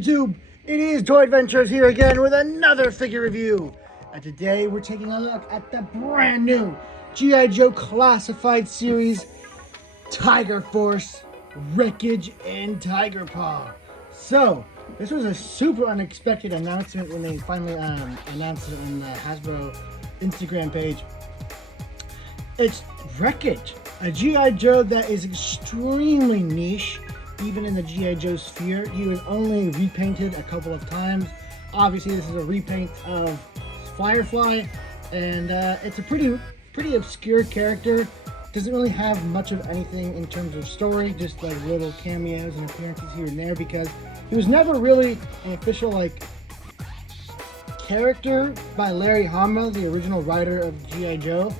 YouTube? It is Toy Adventures here again with another figure review. And today we're taking a look at the brand new G.I. Joe Classified Series Tiger Force Wreckage and Tiger Paw. So, this was a super unexpected announcement when they finally announced it on the Hasbro Instagram page. It's Wreckage, a G.I. Joe that is extremely niche. Even in the G.I. Joe sphere, he was only repainted a couple of times. Obviously, this is a repaint of Firefly, and it's a pretty obscure character. Doesn't really have much of anything in terms of story, just like little cameos and appearances here and there, because he was never really an official character by Larry Hama, the original writer of G.I. Joe.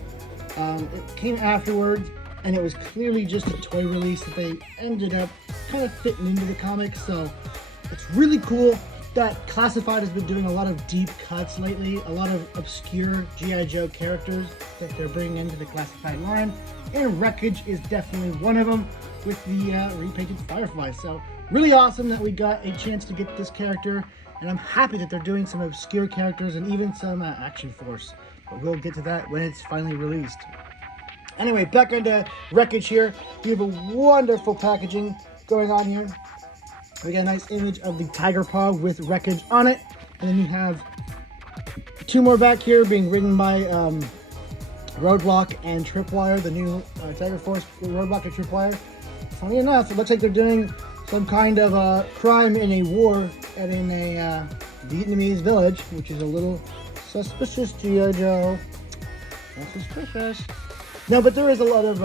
It came afterwards, and it was clearly just a toy release that they ended up kind of fitting into the comics. So it's really cool that Classified has been doing a lot of deep cuts lately, a lot of obscure G.I. Joe characters that they're bringing into the Classified line, and Wreckage is definitely one of them with the repainted Firefly. So really awesome that we got a chance to get this character, and I'm happy that they're doing some obscure characters and even some Action Force, but we'll get to that when it's finally released. Anyway, back into Wreckage here. We have a wonderful packaging going on here. We got a nice image of the Tiger Paw with Wreckage on it. And then you have two more back here being ridden by Roadblock and Tripwire, the new Tiger Force Roadblock and Tripwire. Funny enough, it looks like they're doing some kind of crime in a war and in a Vietnamese village, which is a little suspicious, G.I. Joe. That's suspicious. No, but there is a lot of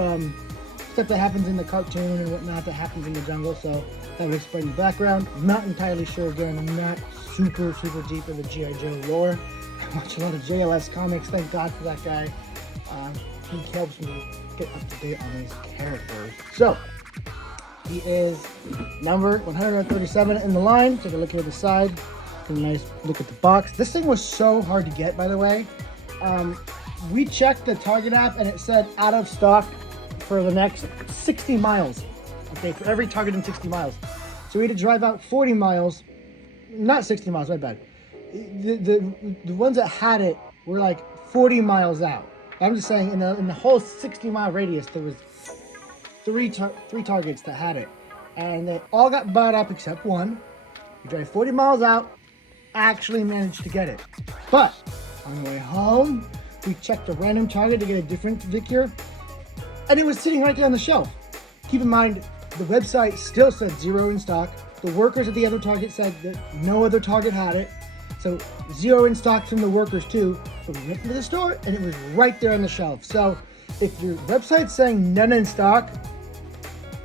stuff that happens in the cartoon and whatnot that happens in the jungle, so that would explain the background. I'm not entirely sure, again, I'm not super deep in the G.I. Joe lore. I watch a lot of JLS comics, thank God for that guy. He helps me get up to date on these characters. So, he is number 137 in the line. Take a look here at the side. Get a nice look at the box. This thing was so hard to get, by the way. We checked the Target app and it said out of stock for the next 60 miles. Okay, for every Target in 60 miles. So we had to drive out 40 miles, not 60 miles, my bad. The ones that had it were like 40 miles out. I'm just saying in the whole 60-mile radius, there was three Targets that had it. And they all got bought up except one. We drive 40 miles out, actually managed to get it. But on the way home, we checked a random Target to get a different figure, and it was sitting right there on the shelf. Keep in mind, the website still said 0 in stock. The workers at the other Target said that no other Target had it. So 0 in stock from the workers too. But we went into the store and it was right there on the shelf. So if your website's saying none in stock,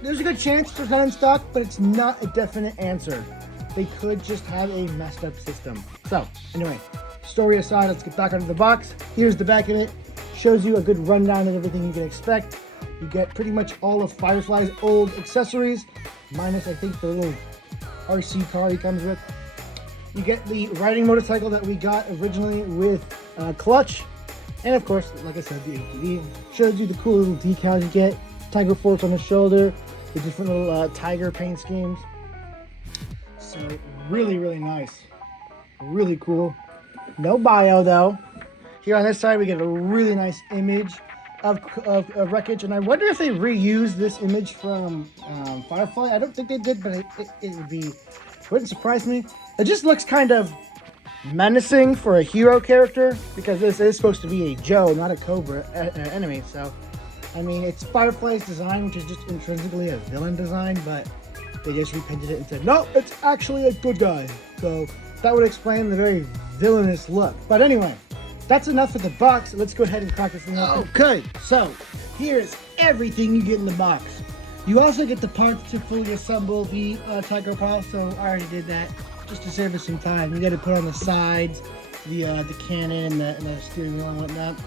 there's a good chance there's none in stock, but it's not a definite answer. They could just have a messed up system. So anyway, story aside, let's get back onto the box. Here's the back of it. Shows you a good rundown of everything you can expect. You get pretty much all of Firefly's old accessories, minus I think the little RC car he comes with. You get the riding motorcycle that we got originally with Clutch. And of course, like I said, the ATV. Shows you the cool little decals you get. Tiger Force on the shoulder, the different little tiger paint schemes. So really nice. Really cool. No bio though. Here on this side, we get a really nice image of Wreckage, and I wonder if they reused this image from Firefly. I don't think they did, but it wouldn't surprise me. It just looks kind of menacing for a hero character, because this is supposed to be a Joe, not a Cobra enemy. So, I mean, it's Firefly's design, which is just intrinsically a villain design, but they just repainted it and said, no, it's actually a good guy. So that would explain the very villainous look. But anyway, that's enough for the box. Let's go ahead and crack this thing open. Okay, so here's everything you get in the box. You also get the parts to fully assemble the Tiger Paw, so I already did that just to save us some time. You got to put on the sides, the cannon and the steering wheel and whatnot.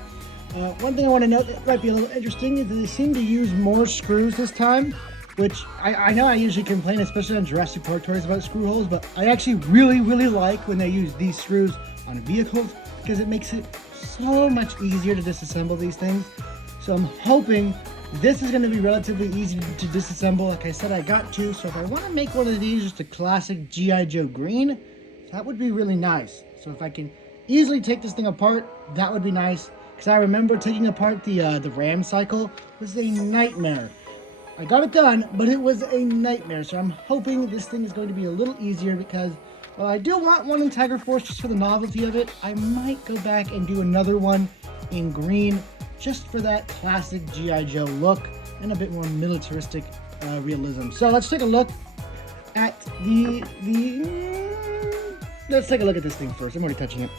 One thing I want to note that might be a little interesting is that they seem to use more screws this time, which I know I usually complain, especially on Jurassic Park toys, about screw holes, but I actually really like when they use these screws on vehicles, because it makes it so much easier to disassemble these things. So I'm hoping This is going to be relatively easy to disassemble. Like I said, I got two, so if I want to make one of these just a classic G.I. Joe green, that would be really nice. So if I can easily take this thing apart, that would be nice. Because I remember taking apart the RAM cycle was a nightmare. I got it done, but it was a nightmare. So I'm hoping this thing is going to be a little easier because, well, I do want one in Tiger Force just for the novelty of it. I might go back and do another one in green just for that classic G.I. Joe look and a bit more militaristic realism. So let's take a look at let's take a look at this thing first. I'm already touching it.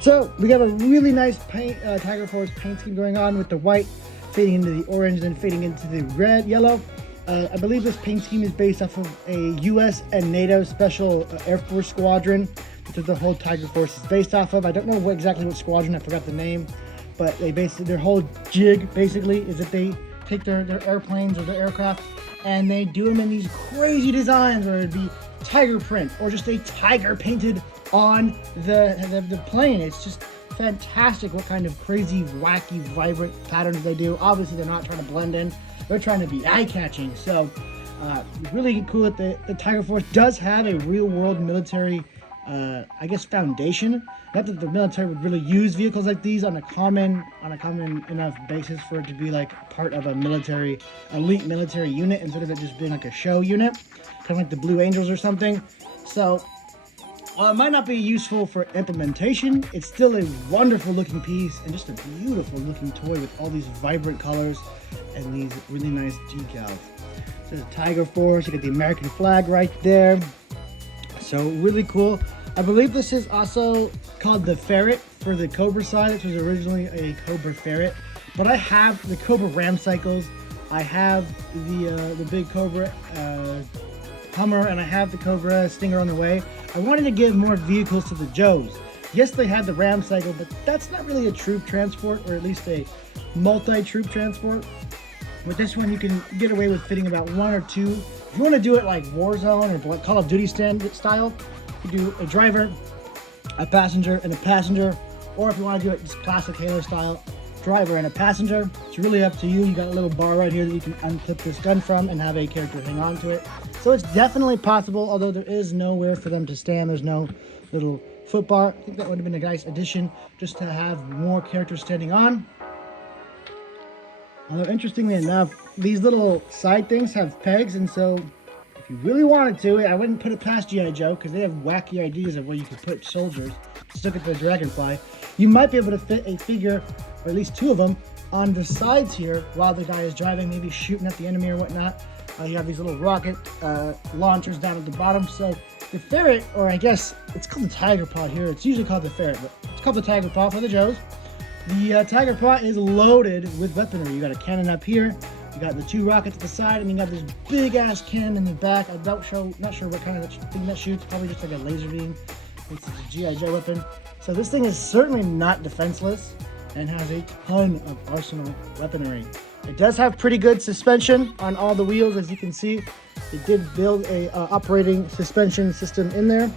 So we got a really nice paint, Tiger Force paint scheme going on with the white fading into the orange, then fading into the red, yellow. I believe this paint scheme is based off of a US and NATO Special Air Force Squadron, which is the whole Tiger Force is based off of. I don't know exactly what squadron, I forgot the name, but they basically, their whole jig basically is that they take their airplanes or their aircraft and they do them in these crazy designs, where it'd be tiger print or just a tiger painted on the plane. It's just fantastic what kind of crazy, wacky, vibrant patterns they do. Obviously, they're not trying to blend in. They're trying to be eye-catching. So, really cool that the Tiger Force does have a real-world military, I guess, foundation. Not that the military would really use vehicles like these on a common enough basis for it to be like part of a elite military unit instead of it just being like a show unit, kind of like the Blue Angels or something. So, while it might not be useful for implementation, it's still a wonderful looking piece and just a beautiful looking toy with all these vibrant colors and these really nice decals. So there's Tiger Force, you get the American flag right there. So really cool. I believe this is also called the Ferret for the Cobra side. This was originally a Cobra Ferret, but I have the Cobra Ram cycles. I have the big Cobra Hummer, and I have the Cobra Stinger on the way. I wanted to give more vehicles to the Joes. Yes, they had the Ram cycle, but that's not really a troop transport, or at least a multi-troop transport. With this one, you can get away with fitting about one or two. If you want to do it like Warzone or Call of Duty style, you do a driver, a passenger, and a passenger. Or if you want to do it just classic Halo style, driver and a passenger. It's really up to you. You got a little bar right here that you can unclip this gun from and have a character hang on to it. So it's definitely possible, although there is nowhere for them to stand. There's no little foot bar. I think that would have been a nice addition just to have more characters standing on. Although interestingly enough, these little side things have pegs, and so if you really wanted to, I wouldn't put it past G.I. Joe because they have wacky ideas of where you could put soldiers. Just look at the Dragonfly. You might be able to fit a figure, or at least two of them, on the sides here while the guy is driving, maybe shooting at the enemy or whatnot. You have these little rocket launchers down at the bottom. So the Ferret, or I guess it's called the Tiger Paw here. It's usually called the Ferret, but it's called the Tiger Paw for the Joes. The Tiger Paw is loaded with weaponry. You got a cannon up here. You got the two rockets at the side, and you got this big ass cannon in the back. I'm not sure what kind of thing that shoots. Probably just like a laser beam. It's a G.I. Joe weapon. So this thing is certainly not defenseless and has a ton of arsenal weaponry. It does have pretty good suspension on all the wheels, as you can see. It did build a operating suspension system in there.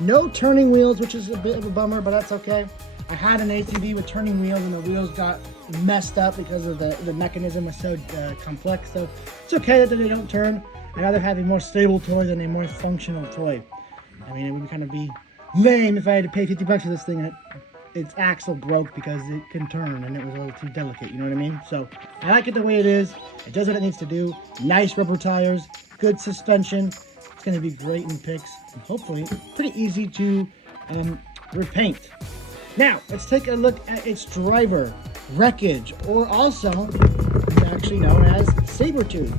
No turning wheels, which is a bit of a bummer, but that's okay. I had an ATV with turning wheels, and the wheels got messed up because of the mechanism was so complex. So it's okay that they don't turn. I'd rather have a more stable toy than a more functional toy. I mean, it would kind of be lame if I had to pay 50 bucks for this thing and its axle broke because it can turn and it was a little too delicate, you know what I mean? So I like it the way it is. It does what it needs to do. Nice rubber tires, good suspension. It's going to be great in picks, and hopefully pretty easy to repaint. Now, let's take a look at its driver, Wreckage, or also actually known as Sabretooth.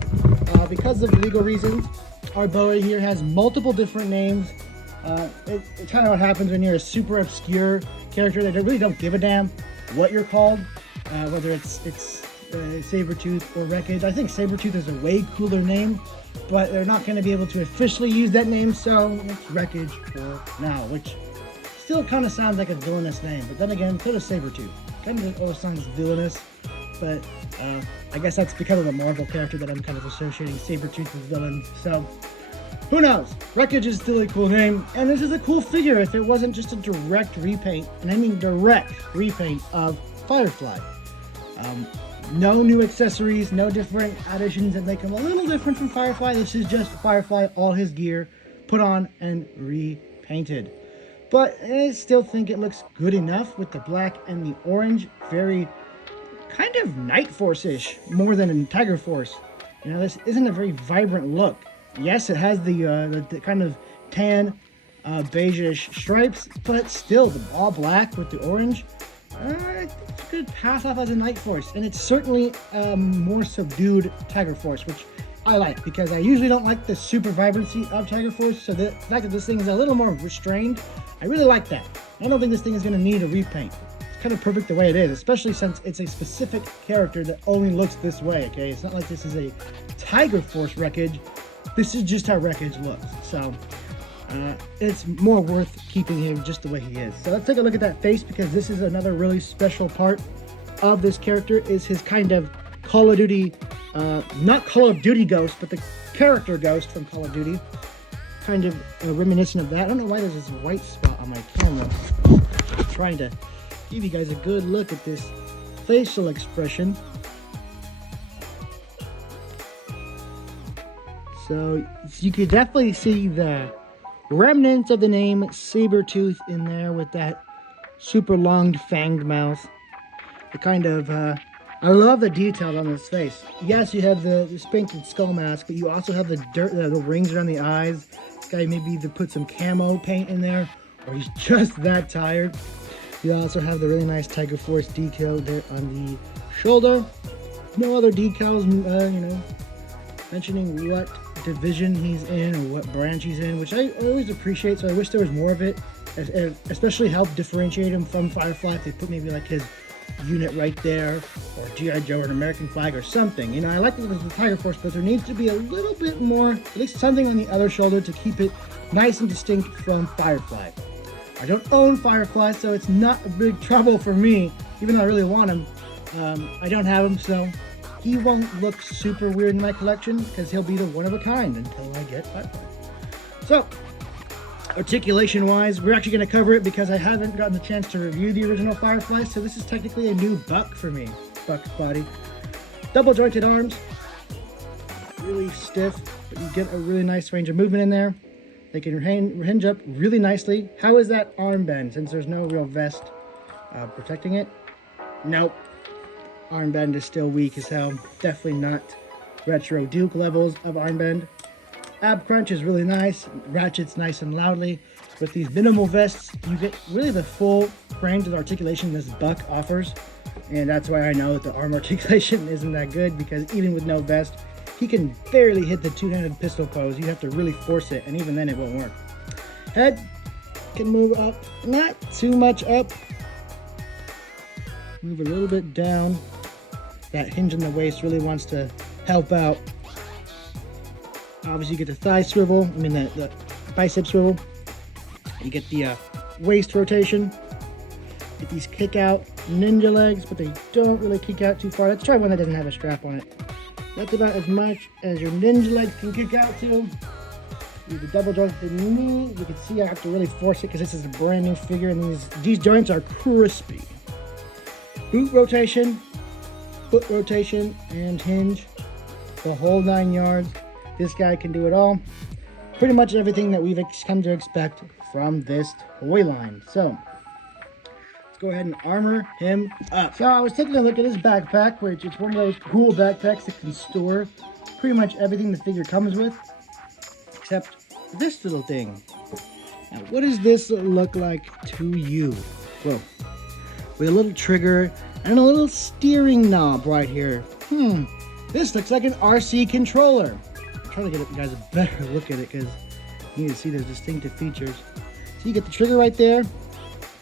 Because of legal reasons, our boy here has multiple different names. It's kind of what happens when you're a super obscure character that really don't give a damn what you're called, whether it's Sabretooth or Wreckage. I think Sabretooth is a way cooler name, but they're not going to be able to officially use that name, so it's Wreckage for now, which still kind of sounds like a villainous name. But then again, so does Sabretooth. Kind of always sounds villainous, but I guess that's because of the Marvel character that I'm kind of associating Sabretooth with villain. So who knows? Wreckage is still a cool name, and this is a cool figure if it wasn't just a direct repaint, and I mean direct repaint of Firefly. No new accessories, no different additions that make him a little different from Firefly. This is just Firefly, all his gear put on and repainted. But I still think it looks good enough with the black and the orange. Very kind of Night Force-ish, more than in Tiger Force. You know, this isn't a very vibrant look. Yes, it has the kind of tan, beige-ish stripes, but still, the all black with the orange, it could pass off as a Night Force. And it's certainly a more subdued Tiger Force, which I like, because I usually don't like the super vibrancy of Tiger Force, so the fact that this thing is a little more restrained, I really like that. I don't think this thing is going to need a repaint. It's kind of perfect the way it is, especially since it's a specific character that only looks this way, okay? It's not like this is a Tiger Force Wreckage. This is just how Wreckage looks, so it's more worth keeping him just the way he is. So let's take a look at that face, because this is another really special part of this character, is his kind of Call of Duty, not Call of Duty Ghost, but the character Ghost from Call of Duty. Kind of reminiscent of that. I don't know why there's this white spot on my camera. I'm trying to give you guys a good look at this facial expression. So you could definitely see the remnants of the name Sabretooth in there with that super long fanged mouth. The kind of, I love the details on his face. Yes, you have the painted skull mask, but you also have the rings around the eyes. This guy maybe either put some camo paint in there, or he's just that tired. You also have the really nice Tiger Force decal there on the shoulder. No other decals, you know, mentioning what division he's in or what branch he's in, which I always appreciate, so I wish there was more of it, especially help differentiate him from Firefly. If they put maybe like his unit right there, or G.I. Joe or an American flag or something. You know, I like the Tiger Force, but there needs to be a little bit more, at least something on the other shoulder to keep it nice and distinct from Firefly. I don't own Firefly, so it's not a big trouble for me, even though I really want him. I don't have him, so he won't look super weird in my collection, because he'll be the one of a kind until I get Firefly. So, articulation wise, we're actually going to cover it because I haven't gotten the chance to review the original Firefly, so this is technically a new buck for me. Buck body. Double jointed arms. Really stiff, but you get a really nice range of movement in there. They can hinge up really nicely. How is that arm bend, since there's no real vest protecting it? Nope. Arm bend is still weak as hell. Definitely not Retro Duke levels of arm bend. Ab crunch is really nice, ratchets nice and loudly. With these minimal vests, you get really the full range of articulation this buck offers, and that's why I know that the arm articulation isn't that good, because even with no vest, he can barely hit the two-handed pistol pose. You have to really force it, and even then it won't work. Head can move up, not too much up. Move a little bit down. That hinge in the waist really wants to help out. Obviously you get the thigh swivel, the bicep swivel. You get the waist rotation. Get these kick out ninja legs, but they don't really kick out too far. Let's try one that doesn't have a strap on it. That's about as much as your ninja legs can kick out to. Use the double jointed knee. You can see I have to really force it because this is a brand new figure, and these joints are crispy. Boot rotation, foot rotation, and hinge. The whole 9 yards. This guy can do it all. Pretty much everything that we've come to expect from this toy line. So, let's go ahead and armor him up. So I was taking a look at his backpack, which is one of those cool backpacks that can store pretty much everything the figure comes with, except this little thing. Now, what does this look like to you? Well, with a little trigger and a little steering knob right here. This looks like an RC controller. I'm trying to get you guys a better look at it because you need to see those distinctive features. So you get the trigger right there,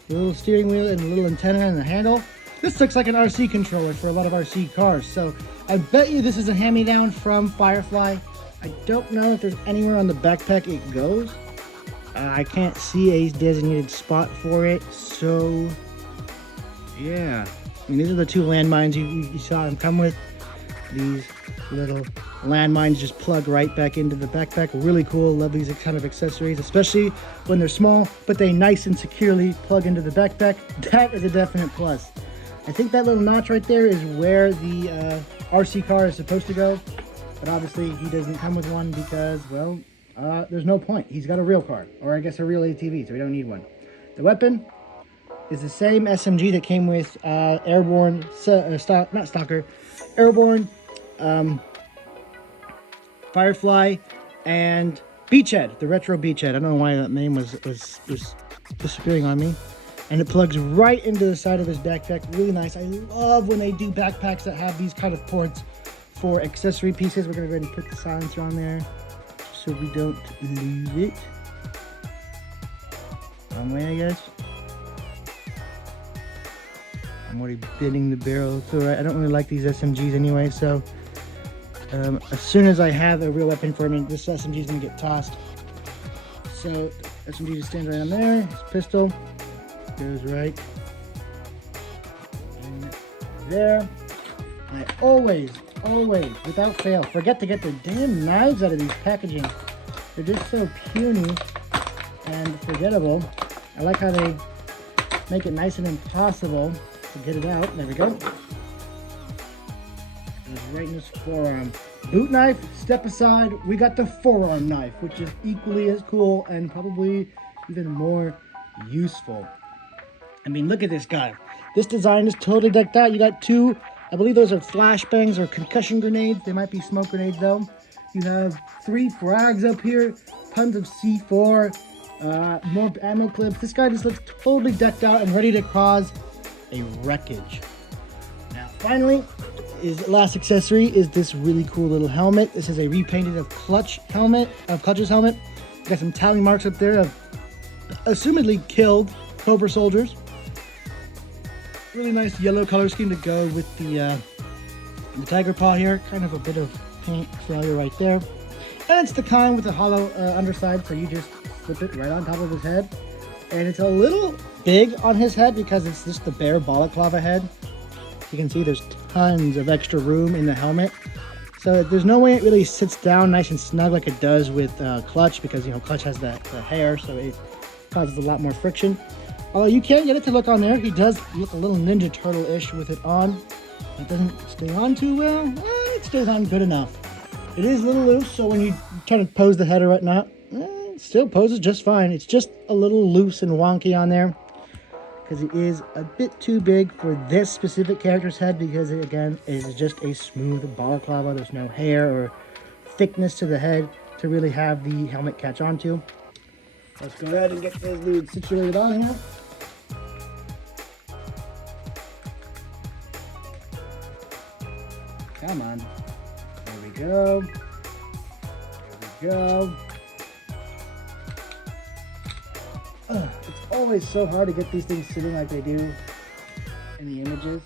the little steering wheel and a little antenna and the handle. This looks like an RC controller for a lot of RC cars. So I bet you this is a hand-me-down from Firefly. I don't know if there's anywhere on the backpack it goes. I can't see a designated spot for it. So yeah, these are the two landmines you saw them come with. These little landmines just plug right back into the backpack. Really cool. Love these kind of accessories, especially when they're small, but they nice and securely plug into the backpack. That is a definite plus. I think that little notch right there is where the RC car is supposed to go, but obviously he doesn't come with one because, well, there's no point. He's got a real car, or I guess a real ATV, so we don't need one. The weapon is the same SMG that came with Airborne, not Stalker, Airborne, Firefly, and Beachhead, the retro Beachhead. I don't know why that name was disappearing on me. And it plugs right into the side of this backpack. Really nice. I love when they do backpacks that have these kind of ports for accessory pieces. We're gonna go ahead and put the silencer on there so we don't lose it. Wrong way, I guess. I'm already bending the barrel. It's alright. I don't really like these SMGs anyway, so as soon as I have a real weapon for me, this SMG is gonna get tossed. So SMG just stands right on there. His pistol goes right in there. And I always, without fail, forget to get the damn knives out of these packaging. They're just so puny and forgettable. I like how they make it nice and impossible to get it out. There we go. Goes right in his forearm. Boot knife, step aside. We got the forearm knife, which is equally as cool and probably even more useful. I mean, look at this guy. This design is totally decked out. You got two, I believe those are flashbangs or concussion grenades. They might be smoke grenades though. You have 3 frags up here, tons of C4, more ammo clips. This guy just looks totally decked out and ready to cause a wreckage. Now, finally, his last accessory is this really cool little helmet. This is a repainted of Clutch's helmet. Got some tally marks up there of assumedly killed Cobra soldiers. Really nice yellow color scheme to go with the tiger paw here. Kind of a bit of paint failure right there. And it's the kind with the hollow underside, so you just flip it right on top of his head. And it's a little big on his head because it's just the bare balaclava head. You can see there's tons of extra room in the helmet. So there's no way it really sits down nice and snug like it does with Clutch, because, you know, Clutch has the hair, so it causes a lot more friction. Although you can get it to look on there. He does look a little Ninja Turtle-ish with it on. It doesn't stay on too well. It stays on good enough. It is a little loose, so when you try to pose the head or whatnot, it still poses just fine. It's just a little loose and wonky on there because it is a bit too big for this specific character's head, because it, again, is just a smooth balaclava. There's no hair or thickness to the head to really have the helmet catch onto. Let's go ahead and get this dude situated on here. Come on. There we go. There we go. It's always so hard to get these things sitting like they do in the images.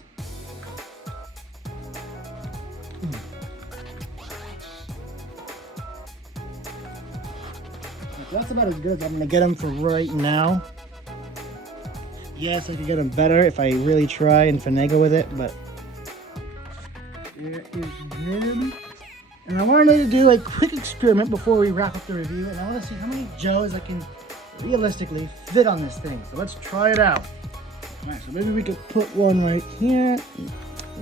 That's about as good as I'm going to get them for right now. Yes, I could get them better if I really try and finagle with it, but there is him. And I wanted to do a quick experiment before we wrap up the review, and I want to see how many Joes I can realistically fit on this thing. So let's try it out. Alright, so maybe we could put one right here.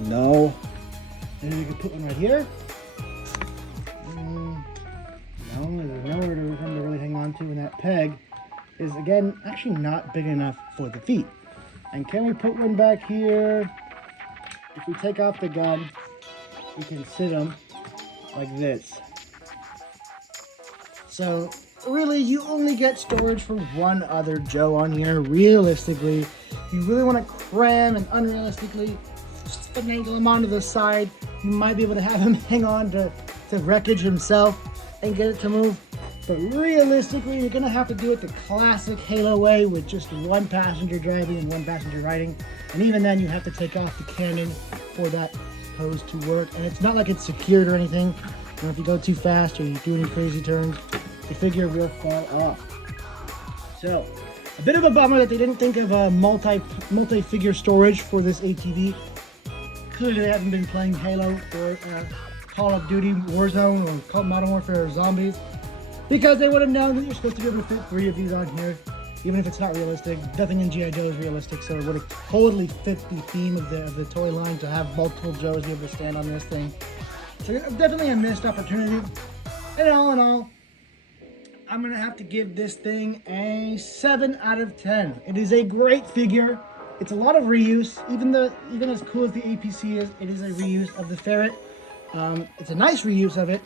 No. Maybe we could put one right here. No, there's nowhere for him to really hang on to, and that peg is, again, actually not big enough for the feet. And can we put one back here? If we take off the gun, we can sit them like this. So really, you only get storage for one other Joe on here. Realistically, you really want to cram and unrealistically finagle him onto the side. You might be able to have him hang on to Wreckage himself and get it to move. But realistically, you're going to have to do it the classic Halo way with just one passenger driving and one passenger riding. And even then, you have to take off the cannon for that pose to work. And it's not like it's secured or anything. You know, if you go too fast or you do any crazy turns, the figure will fall off. So, a bit of a bummer that they didn't think of a multi-figure storage for this ATV. Clearly, they haven't been playing Halo or Call of Duty Warzone or Modern Warfare or Zombies, because they would have known that you're supposed to be able to fit 3 of these on here even if it's not realistic. Nothing in G.I. Joe is realistic, so it would have totally fit the theme of the toy line to have multiple Joes be able to stand on this thing. So definitely a missed opportunity. And all in all, I'm going to have to give this thing a 7 out of 10. It is a great figure. It's a lot of reuse. Even as cool as the APC is, it is a reuse of the ferret. It's a nice reuse of it.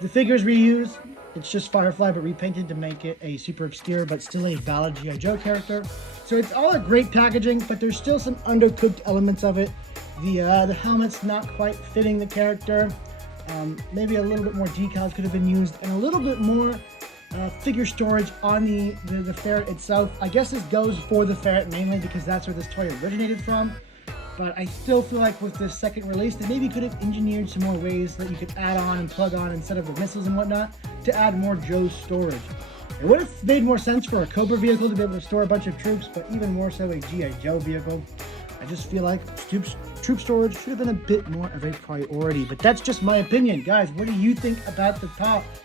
The figure's reused. It's just Firefly but repainted to make it a super obscure but still a valid G.I. Joe character. So it's all a great packaging, but there's still some undercooked elements of it. The helmet's not quite fitting the character. Maybe a little bit more decals could have been used, and a little bit more figure storage on the ferret itself. I guess this goes for the ferret mainly because that's where this toy originated from. But I still feel like with this second release, they maybe could have engineered some more ways that you could add on and plug on instead of the missiles and whatnot to add more Joe storage. It would have made more sense for a Cobra vehicle to be able to store a bunch of troops, but even more so a G.I. Joe vehicle. I just feel like troop storage should have been a bit more of a priority, but that's just my opinion. Guys, what do you think about the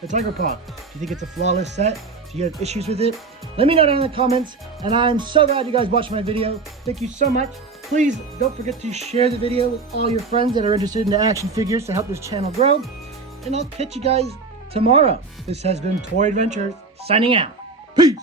Tiger Paw? Do you think it's a flawless set? Do you have issues with it? Let me know down in the comments, and I'm so glad you guys watched my video. Thank you so much. Please don't forget to share the video with all your friends that are interested in the action figures to help this channel grow, and I'll catch you guys tomorrow. This has been Toy Adventures, signing out. Peace!